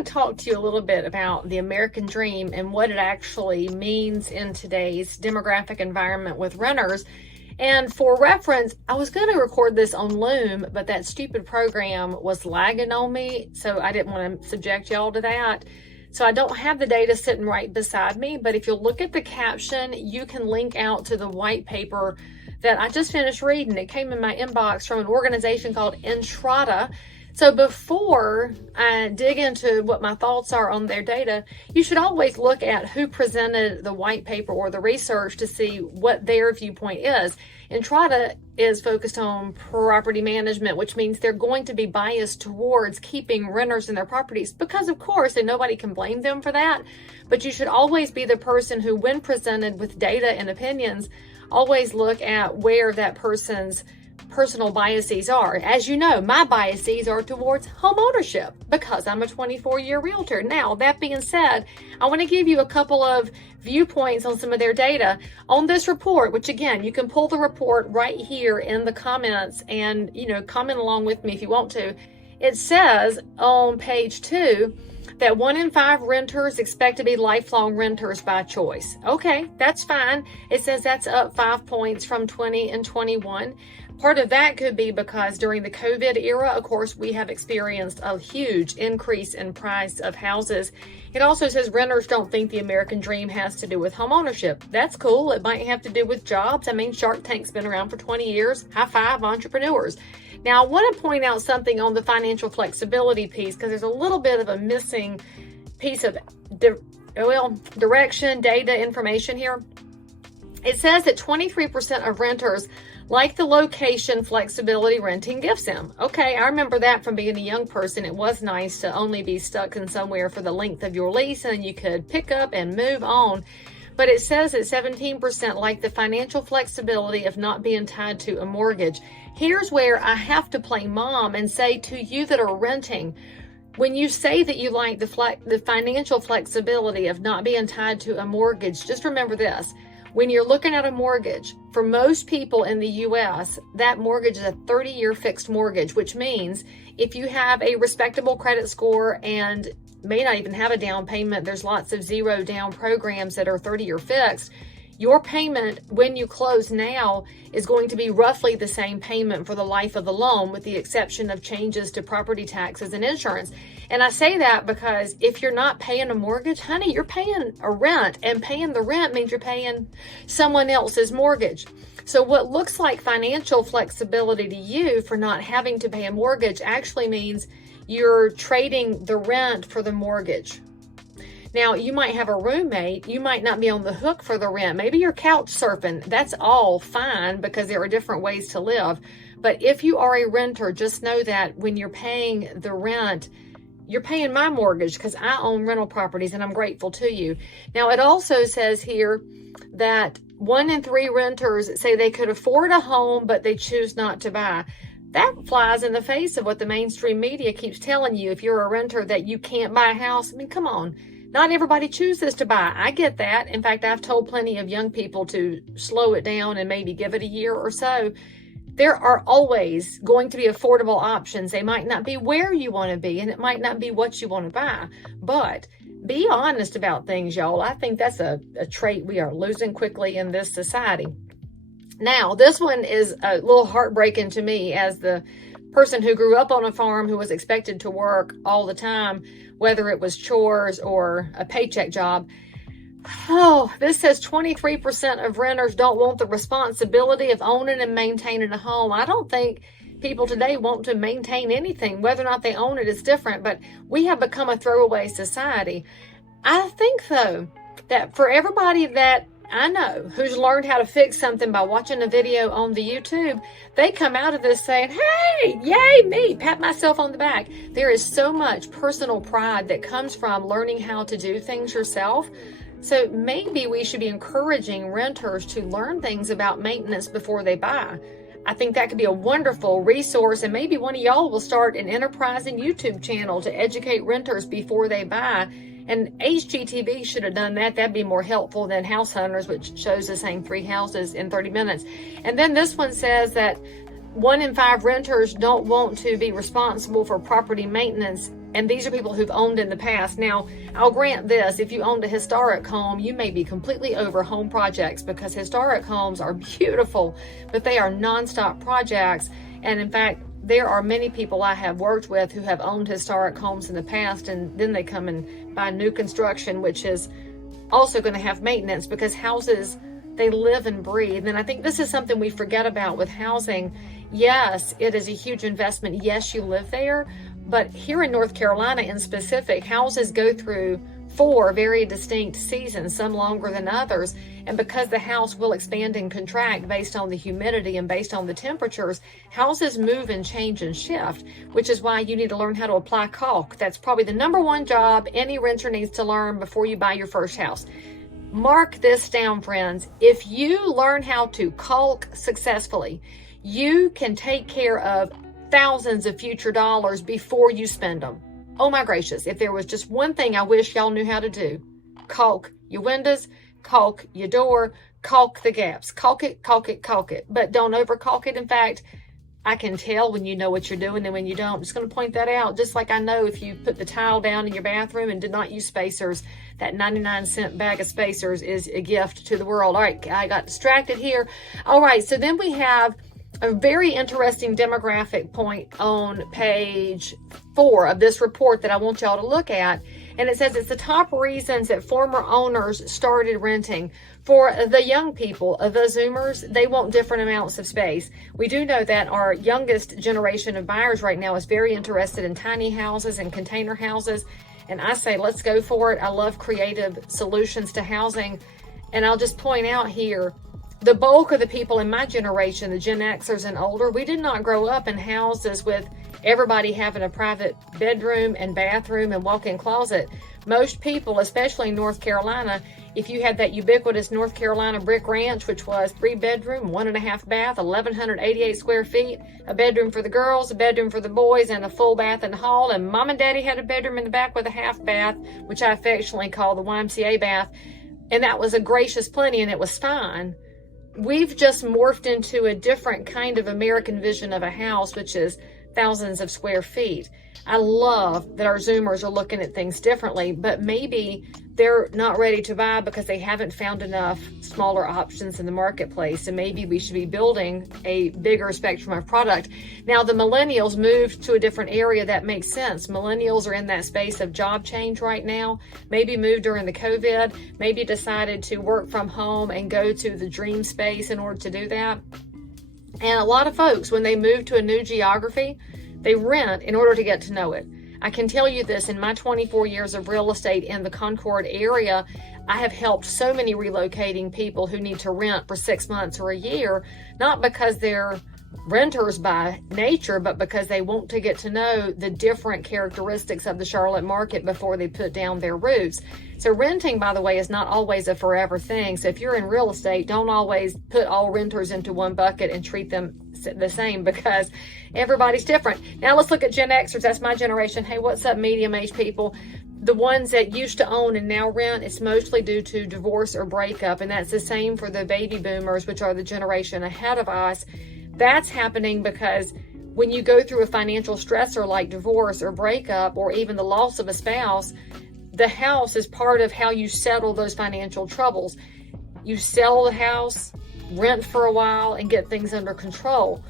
want to talk to you a little bit about the American dream and what it actually means in today's demographic environment with renters. And for reference, I was going to record this on Loom, but that stupid program was lagging on me, so I didn't want to subject y'all to that. So I don't have the data sitting right beside me, but if you look at the caption, you can link out to the white paper that I just finished reading. It came in my inbox from an organization called Entrata. So before I dig into what my thoughts are on their data, you should always look at who presented the white paper or the research to see what their viewpoint is. Entrata is focused on property management, which means they're going to be biased towards keeping renters in their properties because, of course, and nobody can blame them for that. But you should always be the person who, when presented with data and opinions, always look at where that person's personal biases are. As you know, my biases are towards homeownership because I'm a 24-year realtor. Now, that being said, I want to give you a couple of viewpoints on some of their data on this report, which again, you can pull the report right here in the comments and, comment along with me if you want to. It says on page 2 that 1 in 5 renters expect to be lifelong renters by choice. Okay, that's fine. It says that's up 5 points from 20 and 21. Part of that could be because during the COVID era, of course, we have experienced a huge increase in price of houses. It also says renters don't think the American dream has to do with homeownership. That's cool. It might have to do with jobs. I mean, Shark Tank's been around for 20 years. High five, entrepreneurs. Now, I want to point out something on the financial flexibility piece because there's a little bit of a missing piece of direction, data, information here. It says that 23% of renters like the location flexibility renting gives them. Okay, I remember that from being a young person. It was nice to only be stuck in somewhere for the length of your lease and you could pick up and move on. But it says that 17% like the financial flexibility of not being tied to a mortgage. Here's where I have to play mom and say to you that are renting, when you say that you like the financial flexibility of not being tied to a mortgage, just remember this. When you're looking at a mortgage, for most people in the U.S., that mortgage is a 30-year fixed mortgage, which means if you have a respectable credit score and may not even have a down payment, there's lots of zero down programs that are 30-year fixed, your payment when you close now is going to be roughly the same payment for the life of the loan with the exception of changes to property taxes and insurance. And I say that because if you're not paying a mortgage, honey, you're paying a rent, and paying the rent means you're paying someone else's mortgage. So what looks like financial flexibility to you for not having to pay a mortgage actually means you're trading the rent for the mortgage. Now, you might have a roommate. You might not be on the hook for the rent. Maybe you're couch surfing. That's all fine because there are different ways to live. But if you are a renter, just know that when you're paying the rent, you're paying my mortgage because I own rental properties and I'm grateful to you. Now, it also says here that 1 in 3 renters say they could afford a home, but they choose not to buy. That flies in the face of what the mainstream media keeps telling you. If you're a renter that you can't buy a house, I mean, come on. Not everybody chooses to buy. I get that. In fact, I've told plenty of young people to slow it down and maybe give it a year or so. There are always going to be affordable options. They might not be where you want to be, and it might not be what you want to buy. But be honest about things, y'all. I think that's a trait we are losing quickly in this society. Now, this one is a little heartbreaking to me as the person who grew up on a farm who was expected to work all the time, whether it was chores or a paycheck job. Oh, this says 23% of renters don't want the responsibility of owning and maintaining a home. I don't think people today want to maintain anything. Whether or not they own it is different, but we have become a throwaway society. I think, though, that for everybody that I know who's learned how to fix something by watching a video on the YouTube, they come out of this saying, hey, yay me, pat myself on the back. There is so much personal pride that comes from learning how to do things yourself. So maybe we should be encouraging renters to learn things about maintenance before they buy. I think that could be a wonderful resource, and maybe one of y'all will start an enterprising YouTube channel to educate renters before they buy. And HGTV should have done that. That'd be more helpful than House Hunters, which shows us saying 3 houses in 30 minutes. And then this one says that 1 in 5 renters don't want to be responsible for property maintenance And these are people who've owned in the past. Now, I'll grant this, if you owned a historic home, you may be completely over home projects, because historic homes are beautiful, but they are nonstop projects. And in fact, there are many people I have worked with who have owned historic homes in the past, and then they come and buy new construction, which is also going to have maintenance, because houses, they live and breathe. And I think this is something we forget about with housing. Yes, it is a huge investment. Yes, you live there. But here in North Carolina in specific, houses go through 4 very distinct seasons, some longer than others. And because the house will expand and contract based on the humidity and based on the temperatures, houses move and change and shift, which is why you need to learn how to apply caulk. That's probably the #1 job any renter needs to learn before you buy your first house. Mark this down, friends. If you learn how to caulk successfully, you can take care of thousands of future dollars before you spend them. Oh my gracious, if there was just one thing I wish y'all knew how to do: caulk your windows, caulk your door, caulk the gaps, caulk it, caulk it, caulk it. But don't over caulk it. In fact, I can tell when you know what you're doing and when you don't. I'm just going to point that out. Just like I know if you put the tile down in your bathroom and did not use spacers, that 99-cent bag of spacers is a gift to the world. All right, I got distracted here. All right, so then we have a very interesting demographic point on page 4 of this report that I want y'all to look at. And it says it's the top reasons that former owners started renting. For the young people, the Zoomers, they want different amounts of space. We do know that our youngest generation of buyers right now is very interested in tiny houses and container houses. And I say, let's go for it. I love creative solutions to housing. And I'll just point out here, the bulk of the people in my generation, the Gen Xers and older, we did not grow up in houses with everybody having a private bedroom and bathroom and walk-in closet. Most people, especially in North Carolina, if you had that ubiquitous North Carolina brick ranch, which was 3-bedroom, 1.5 bath, 1,188 square feet, a bedroom for the girls, a bedroom for the boys, and a full bath in the hall, and mom and daddy had a bedroom in the back with a half bath, which I affectionately call the YMCA bath, and that was a gracious plenty, and it was fine. We've just morphed into a different kind of American vision of a house, which is thousands of square feet. I love that our Zoomers are looking at things differently, but maybe they're not ready to buy because they haven't found enough smaller options in the marketplace. And maybe we should be building a bigger spectrum of product. Now, the millennials moved to a different area. That makes sense. Millennials are in that space of job change right now. Maybe moved during the COVID, maybe decided to work from home and go to the dream space in order to do that. And a lot of folks, when they move to a new geography, they rent in order to get to know it. I can tell you this, in my 24 years of real estate in the Concord area, I have helped so many relocating people who need to rent for 6 months or a year, not because they're renters by nature, but because they want to get to know the different characteristics of the Charlotte market before they put down their roots. So renting, by the way, is not always a forever thing. So if you're in real estate, don't always put all renters into one bucket and treat them the same, because everybody's different. Now let's look at Gen Xers. That's my generation. Hey, what's up, medium-aged people? The ones that used to own and now rent, it's mostly due to divorce or breakup. And that's the same for the baby boomers, which are the generation ahead of us. That's happening because when you go through a financial stressor like divorce or breakup or even the loss of a spouse, the house is part of how you settle those financial troubles. You sell the house, rent for a while, and get things under control.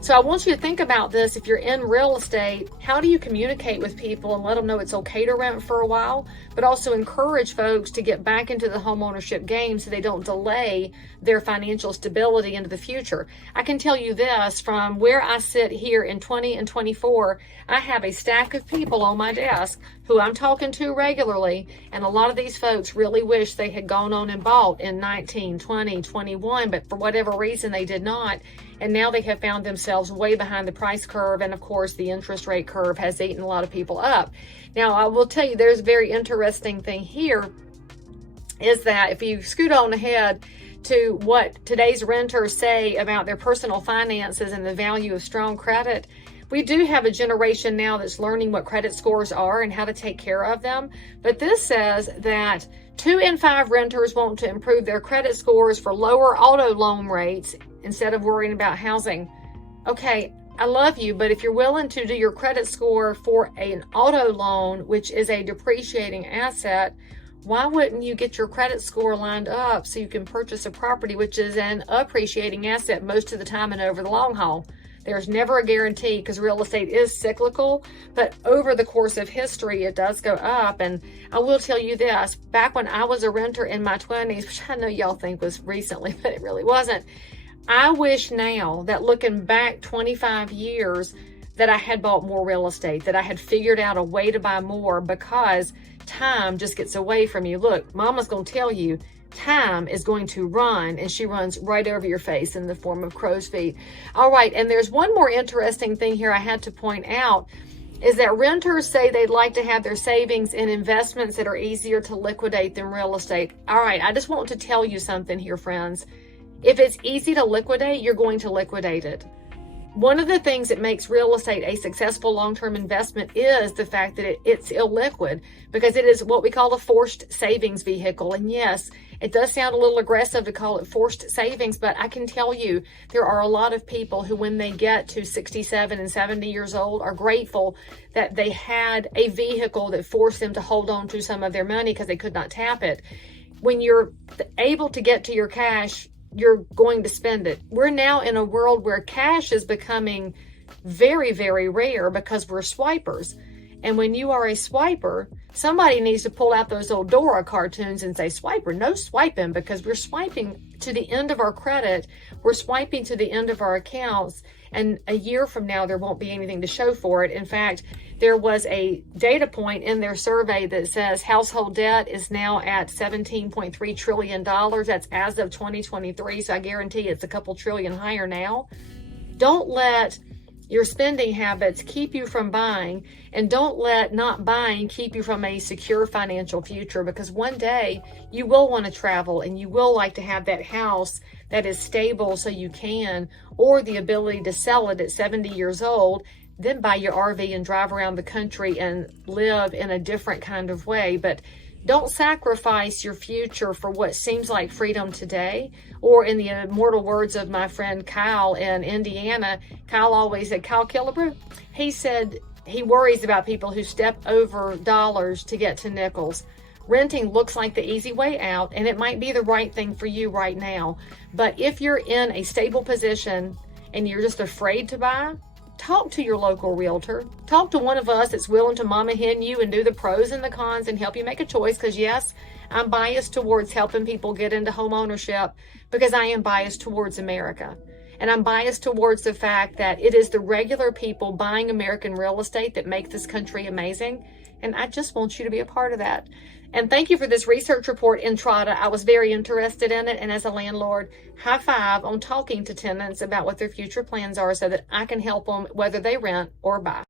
So I want you to think about this. If you're in real estate, how do you communicate with people and let them know it's okay to rent for a while, but also encourage folks to get back into the homeownership game so they don't delay their financial stability into the future? I can tell you this, from where I sit here in 20 and 24, I have a stack of people on my desk who I'm talking to regularly, and a lot of these folks really wish they had gone on and bought in 19, 20, 21, but for whatever reason they did not. And now they have found themselves way behind the price curve. And of course, the interest rate curve has eaten a lot of people up. Now, I will tell you, there's a very interesting thing here is that if you scoot on ahead to what today's renters say about their personal finances and the value of strong credit, we do have a generation now that's learning what credit scores are and how to take care of them. But this says that 2 in 5 renters want to improve their credit scores for lower auto loan rates instead of worrying about housing. Okay, I love you, but if you're willing to do your credit score for an auto loan, which is a depreciating asset, why wouldn't you get your credit score lined up so you can purchase a property, which is an appreciating asset most of the time and over the long haul? There's never a guarantee because real estate is cyclical, but over the course of history, it does go up. And I will tell you this, back when I was a renter in my 20s, which I know y'all think was recently, but it really wasn't. I wish now that looking back 25 years that I had bought more real estate, that I had figured out a way to buy more, because time just gets away from you. Look, mama's going to tell you, time is going to run, and she runs right over your face in the form of crow's feet. All right, and there's one more interesting thing here I had to point out, is that renters say they'd like to have their savings in investments that are easier to liquidate than real estate. All right, I just want to tell you something here, friends. If it's easy to liquidate, you're going to liquidate it. One of the things that makes real estate a successful long-term investment is the fact that it's illiquid, because it is what we call a forced savings vehicle. And yes, it does sound a little aggressive to call it forced savings, but I can tell you there are a lot of people who, when they get to 67 and 70 years old, are grateful that they had a vehicle that forced them to hold on to some of their money because they could not tap it. When you're able to get to your cash, you're going to spend it. We're now in a world where cash is becoming very, very rare because we're swipers. And when you are a swiper, somebody needs to pull out those old Dora cartoons and say, swiper, no swiping, because we're swiping to the end of our credit. We're swiping to the end of our accounts. And a year from now, there won't be anything to show for it. In fact, there was a data point in their survey that says household debt is now at $17.3 trillion. That's as of 2023. So I guarantee it's a couple trillion higher now. Don't let your spending habits keep you from buying, and don't let not buying keep you from a secure financial future, because one day you will want to travel and you will like to have that house that is stable so you can, or the ability to sell it at 70 years old, then buy your RV and drive around the country and live in a different kind of way. But don't sacrifice your future for what seems like freedom today. Or in the immortal words of my friend Kyle in Indiana, Kyle always said, Kyle Killebrew, he said he worries about people who step over dollars to get to nickels. Renting looks like the easy way out, and it might be the right thing for you right now. But if you're in a stable position and you're just afraid to buy, talk to your local realtor. Talk to one of us that's willing to mama-hen you and do the pros and the cons and help you make a choice. Because yes, I'm biased towards helping people get into home ownership because I am biased towards America. And I'm biased towards the fact that it is the regular people buying American real estate that make this country amazing. And I just want you to be a part of that. And thank you for this research report, Entrata. I was very interested in it. And as a landlord, high five on talking to tenants about what their future plans are so that I can help them whether they rent or buy.